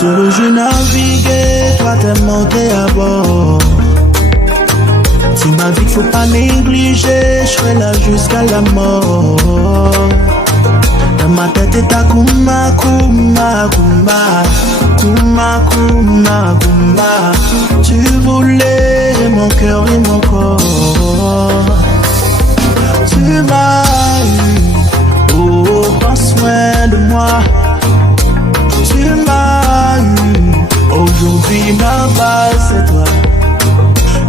Seul je naviguais, toi t'es monté à bord. Tu m'as dit qu'il faut pas négliger, je serai là jusqu'à la mort. Dans ma tête est ta kuma, kuma, kuma, kuma, kuma, kuma. Tu voulais mon cœur et mon corps. Tu m'as eu, oh, prends soin de moi. Tu m'as eu, aujourd'hui ma base c'est toi.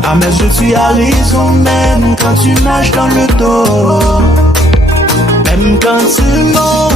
À mes yeux tu as raison même quand tu nages dans le dos. Même quand tu mens